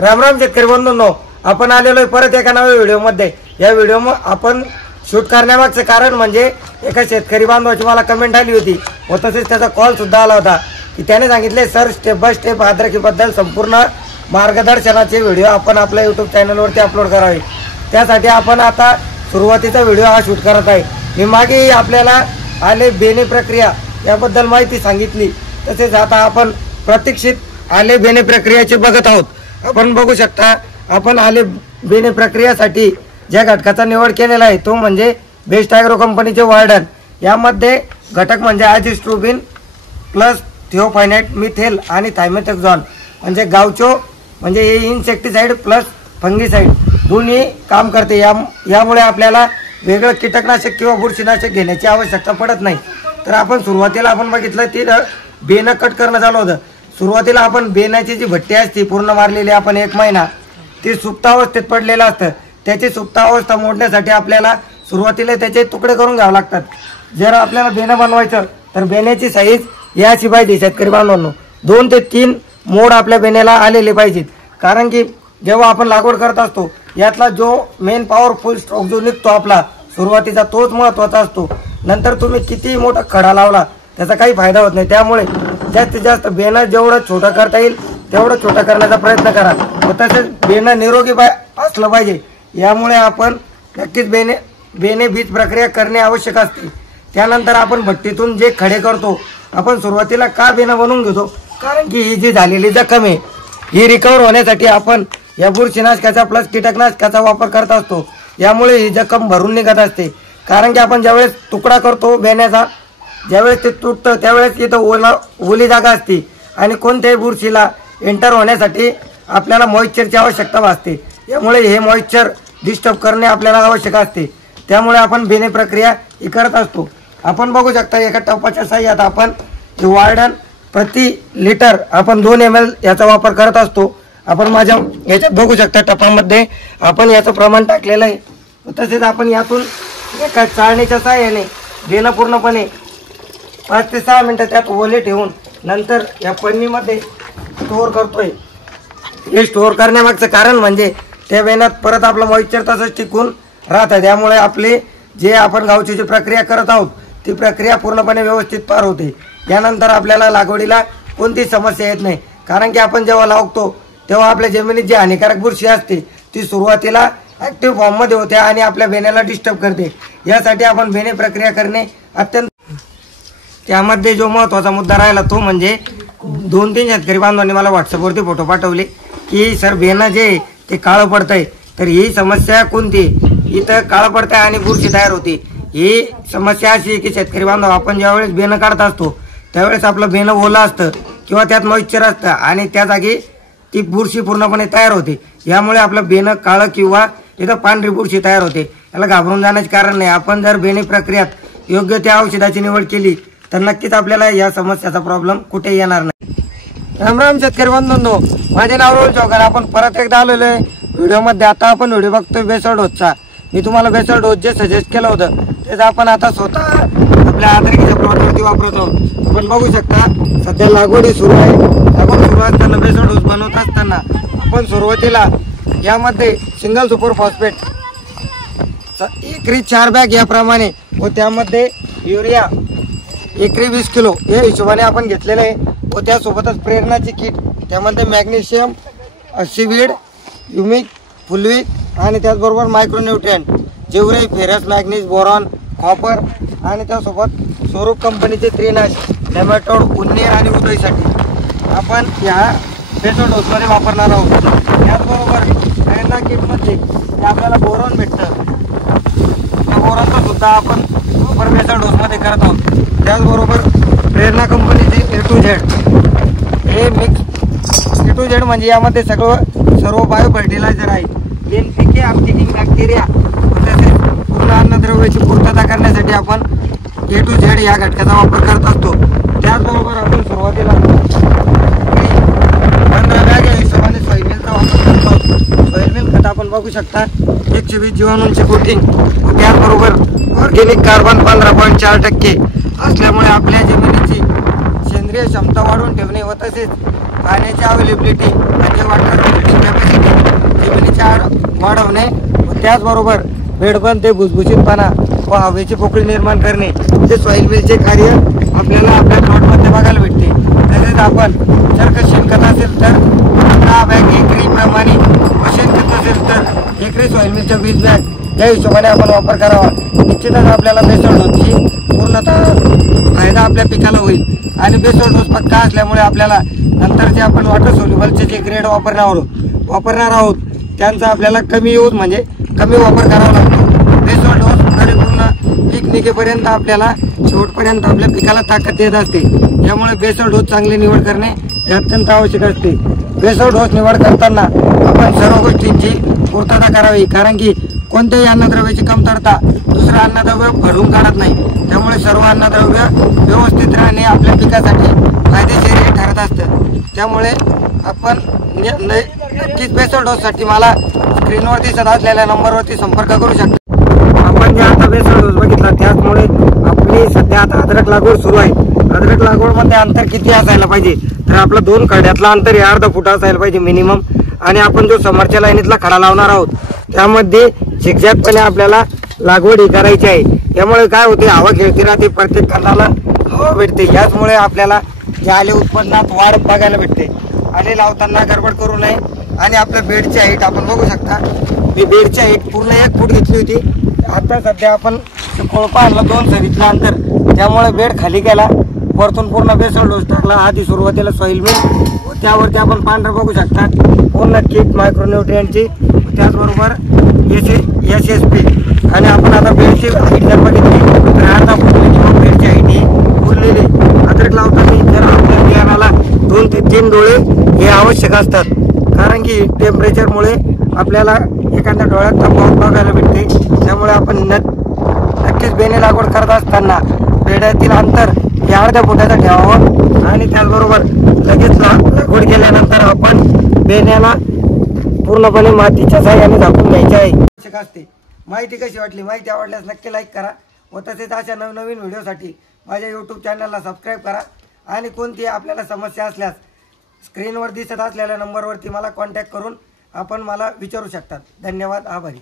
राम राम शेतकरी बंधूंनो, आपण आलेलो परत एका नव्या व्हिडिओमध्ये। या व्हिडिओ आपण शूट करण्यामागचं कारण म्हणजे एका शेतकरी बांधवाची मला कमेंट आली होती व तसेच त्याचा कॉल सुद्धा आला होता की त्याने सांगितले सर स्टेप बाय स्टेप अद्रकीबद्दल संपूर्ण मार्गदर्शनाचे व्हिडिओ आपण आपल्या YouTube चॅनलवरती अपलोड करावे। त्यासाठी आपण आता सुरुवातीचा व्हिडिओ हा शूट करत आहे। मी मागे आपल्याला आले बेने प्रक्रिया याबद्दल माहिती सांगितली, तसेच आता आपण प्रतीक्षित आले बेने प्रक्रियाचे बघत आहोत। आपण बघू शकता आपण आले बेने प्रक्रियासाठी ज्या घटकाचा निवड केलेला आहे तो म्हणजे बेस्ट ॲग्रो कंपनीचे वार्डन। यामध्ये घटक म्हणजे आयझोस्ट्रोबिन प्लस थिओफायनाइट मिथेल आणि थायमेथॅक्झॉन म्हणजे गावचो म्हणजे हे इन्सेक्टिसाइड प्लस फंगिसाइड दोन्ही काम करते। यामुळे आपल्याला वेगळं कीटकनाशक किंवा बुरशीनाशक घेण्याची आवश्यकता पडत नाही। तर आपण सुरुवातीला आपण बघितलं ती बेनं कट करणं चालू होतं। सुरुवातीला आपण बेनाची जी भट्टी असते पूर्ण मारलेली आपण 1 महिना ती सुप्तावस्थेत पडलेलं असतं। त्याची सुप्तावस्था मोडण्यासाठी आपल्याला सुरुवातीला त्याचे तुकडे करून घ्यावे लागतात। जर आपल्याला बेनं बनवायचं तर बेण्याची साईज याची पाहिजे शेतकरी बांधवांनो, 2 ते 3 मोड आपल्या बेण्याला आलेले पाहिजेत। कारण की जेव्हा आपण लागवड करत असतो यातला जो मेन पॉवरफुल स्ट्रोक जो निघतो आपला सुरुवातीचा तोच महत्त्वाचा असतो। नंतर तुम्ही किती मोठा खडा लावला त्याचा काही फायदा होत नाही। त्यामुळे जास्तीत जास्त बेनं जेवढं छोटं करता येईल तेवढं छोटं करण्याचा प्रयत्न करा व तसेच बेनं निरोगी असलं पाहिजे। यामुळे आपण नक्कीच बेने बीज प्रक्रिया करणे आवश्यक असते। त्यानंतर आपण भट्टीतून जे खडे करतो आपण सुरुवातीला का बेनं बनवून घेतो, कारण की ही जी झालेली जखम आहे ही रिकवर होण्यासाठी आपण या बुरशीनाशकाचा प्लस कीटकनाशकाचा वापर करत असतो। यामुळे ही जखम भरून निघत असते। कारण की आपण ज्यावेळेस तुकडा करतो बेण्याचा, ज्यावेळेस ते तुटतं त्यावेळेस इथं ओली जागा असते आणि कोणत्याही बुरशीला एंटर होण्यासाठी आपल्याला मॉइश्चरची आवश्यकता भासते। यामुळे हे मॉइश्चर डिस्टर्ब करणे आपल्याला आवश्यक असते। त्यामुळे आपण बेने प्रक्रिया ही करत असतो। आपण बघू शकता एका टपाच्या साह्यात आपण हे वार्डन प्रति लिटर आपण 2 ml याचा वापर करत असतो। आपण माझ्या याच्यात बघू शकता टपामध्ये आपण याचं प्रमाण टाकलेलं आहे। तसेच आपण यातून एका चाळणीच्या साह्याने बेनं पूर्णपणे 5 ते 6 मिनिटं त्यात ओले ठेवून नंतर या पन्नीमध्ये स्टोअर करतोय। हे स्टोअर करण्यामागचं कारण म्हणजे त्या बेण्यात परत आपलं मॉइश्चर तसंच टिकून राहतं। त्यामुळे आपले जे आपण गावची प्रक्रिया करत आहोत ती प्रक्रिया पूर्णपणे व्यवस्थित पार होते। यानंतर आपल्याला लागवडीला कोणती समस्या येत नाही। कारण की आपण जेव्हा लावतो तेव्हा आपल्या जमिनीत जी हानिकारक बुरशी असते ती सुरुवातीला ॲक्टिव्ह फॉर्ममध्ये होते आणि आपल्या बेण्याला डिस्टर्ब करते। यासाठी आपण बेने प्रक्रिया करणे अत्यंत त्यामध्ये जो महत्त्वाचा मुद्दा राहिला तो म्हणजे 2-3 शेतकरी बांधवांनी मला व्हॉट्सअपवरती फोटो पाठवले की सर बेनं जे ते काळं पडतंय, तर ही समस्या कोणती, इथं काळं पडतंय आणि बुरशी तयार होते। ही समस्या अशी की शेतकरी बांधव आपण ज्यावेळेस बेनं काढत असतो त्यावेळेस आपलं बेनं ओलं असतं किंवा त्यात मॉइश्चर असतं आणि त्या जागी ती बुरशी पूर्णपणे तयार होते। यामुळे आपलं बेनं काळं किंवा इथं पांढरी बुरशी तयार होते। याला घाबरून जाण्याचे कारण नाही। आपण जर बेने प्रक्रियात योग्य त्या औषधाची निवड केली तर नक्कीच आपल्याला या समस्याचा प्रॉब्लेम कुठे येणार नाही। राम राम शेतकरी बंधूंनो, माझे नाव रोहन चौहान। आपण परत एकदा आलेलो आहे व्हिडिओमध्ये। आता आपण व्हिडिओ बघतोय बेसल डोसचा। मी तुम्हाला बेसल डोस जे सजेस्ट केलं होतं तेच आपण आता स्वतः आपल्या अद्रकीच्या प्लॉटवरती वापरत आहोत। आपण बघू शकता सध्या लागवडी सुरू आहे। लागवड सुरू असताना बेसल डोस बनवत असताना आपण सुरुवातीला यामध्ये सिंगल सुपर फॉस्फेट एकरी 4 बॅग याप्रमाणे व त्यामध्ये युरिया एकरी 20 किलो या हिशोबाने आपण घेतलेलं आहे व त्यासोबतच प्रेरणाची किट, त्यामध्ये मॅग्नेशियम, सीवीड, ह्युमिक, फुलविक आणि त्याचबरोबर मायक्रोन्यूट्रिएंट जेवढे फेरस, मॅग्नीज, बोरॉन, कॉपर आणि त्यासोबत स्वरूप कंपनीचे त्रिनाश, नेमॅटोड, उन्ने आणि उदयसाठी आपण या बेसल डोसमध्ये वापरणार आहोत। त्याचबरोबर प्रेरणा किटमध्ये आपल्याला बोरॉन भेटतं, त्या बोरॉनचा सुद्धा आपण वापर बेसल डोसमध्ये करत आहोत। त्याचबरोबर प्रेरणा कंपनीचे A to Z हे मिक्स A to Z म्हणजे यामध्ये सर्व बायो फर्टिलायझर आहे। NPK, अपटिकिंग बॅक्टेरिया तसेच पूर्ण अन्नद्रव्याची पूर्तता करण्यासाठी आपण A to Z या घटकाचा वापर करत असतो। त्याचबरोबर आपण सुरुवातीला 15 बॅग या हिशोबाने सोयाबीनचा वापर करत आहोत। सोयाबीन खत आपण बघू शकता 120 जीवाणूंची कोटिंग व त्याचबरोबर ऑर्गेनिक कार्बन 15.4% असल्यामुळे आपल्या जमिनीची सेंद्रिय क्षमता वाढवून ठेवणे व तसेच पाण्याची अवेलेबिलिटी म्हणजे वॉटर होल्डिंग कॅपॅसिटी त्याचबरोबर बेडबंद ते भुसभुशीतपणा व हवेची पोकळी निर्माण करणे हे सॉईल मिलचे कार्य आपल्याला आपल्या प्लॉटमध्ये बघायला भेटते। तसेच आपण जर का शेणखत असेल तर 15 बॅग एकरीप्रमाणे व शेणखत असेल तर एकरी सॉईल मिलच्या 20 बॅग या हिशोबाने आपण वापर करावा। निश्चितच आपल्याला बेसल डोसची पूर्णतः फायदा आपल्या पिकाला होईल आणि बेसल डोस पक्का असल्यामुळे आपल्याला नंतर जे आपण वॉटर सोल्युबलचे जे ग्रेड वापरणार आहोत त्यांचा आपल्याला कमी यूज म्हणजे कमी वापर करावा लागतो। बेसल डोस परिपूर्ण पीक निघेपर्यंत आपल्याला शेवटपर्यंत आपल्या पिकाला ताकद देत असते। त्यामुळे बेसल डोस चांगली निवड करणे हे अत्यंत आवश्यक असते। बेसल डोस निवड करताना आपण सर्व गोष्टींची पूर्तता करावी, कारण की कोणत्याही अन्नद्रव्याची कमतरता दुसरं अन्नद्रव्य भरून काढत नाही। त्यामुळे सर्व अन्नद्रव्य व्यवस्थित राहणे आपल्या पिकासाठी फायदेशीर ठरत असतं। त्यामुळे आपण नक्कीच बेसल डोससाठी मला स्क्रीनवर दिसत असलेल्या नंबरवरती संपर्क करू शकता। आपण जे आता बेसल डोस बघितला त्याचमुळे आपली सध्या आता अद्रक लागवड सुरू आहे। अद्रक लागवडमध्ये अंतर किती असायला पाहिजे तर आपला 2 खड्यातला अंतर 1.5 फूट असायला पाहिजे मिनिमम। आणि आपण जो समोरच्या लाईनीतला खडा लावणार आहोत त्यामध्ये झिगझॅगपणे आपल्याला लागवड ही करायची आहे। त्यामुळे काय होते, हवा खेळती राहते, प्रत्येक कांदाला हवा भेटते। याचमुळे आपल्याला झाले उत्पन्नात वाढ बघायला भेटते। आणि लावताना गडबड करू नये। आणि आपल्या बेडची हाईट आपण बघू शकता, मी बेडची हाईट पूर्ण 1 फूट घेतली होती। आता सध्या आपण कोळपा आणला 2 सरीतलं अंतर, त्यामुळे बेड खाली गेला, वरतून पूर्ण बेसल डोस टाकला। आधी सुरुवातीला सॉईल मिल त्यावरती आपण पांढरं बघू शकता पूर्ण किट मायक्रोन्यूट्रिएंटची, त्याचबरोबर SSP। आणि आपण आता बेडची हाईट जर बघितली तर 1.5 फूट मिनिमम बेडची हाईट ही उरलेली। अद्रक लावताना जर आपल्या बियाणाला 2 ते 3 डोळे हे आवश्यक असतात, कारण की टेम्परेचरमुळे आपल्याला एखाद्या डोळ्यात तफावत बघायला भेटते। त्यामुळे आपण नक्कीच बेणे लागवड करत असताना बेड्यातील अंतर हे 1/2 फुटाचं ठेवावं। आणि त्याचबरोबर लगेच लागवड केल्यानंतर आपण बेण्याला पूर्णपणे मातीच्या साह्याने झाकून घ्यायचे आहे आवश्यक असते। माहिती कशी वाटली? माहिती आवडल्यास नक्की लाईक करा व तसेच अशा नवनवीन व्हिडिओसाठी माझ्या यूट्यूब चॅनलला सबस्क्राईब करा। आणि कोणती आपल्याला समस्या असल्यास स्क्रीनवर दिसत असलेल्या नंबरवरती मला कॉन्टॅक्ट करून आपण मला विचारू शकतात। धन्यवाद, आभारी।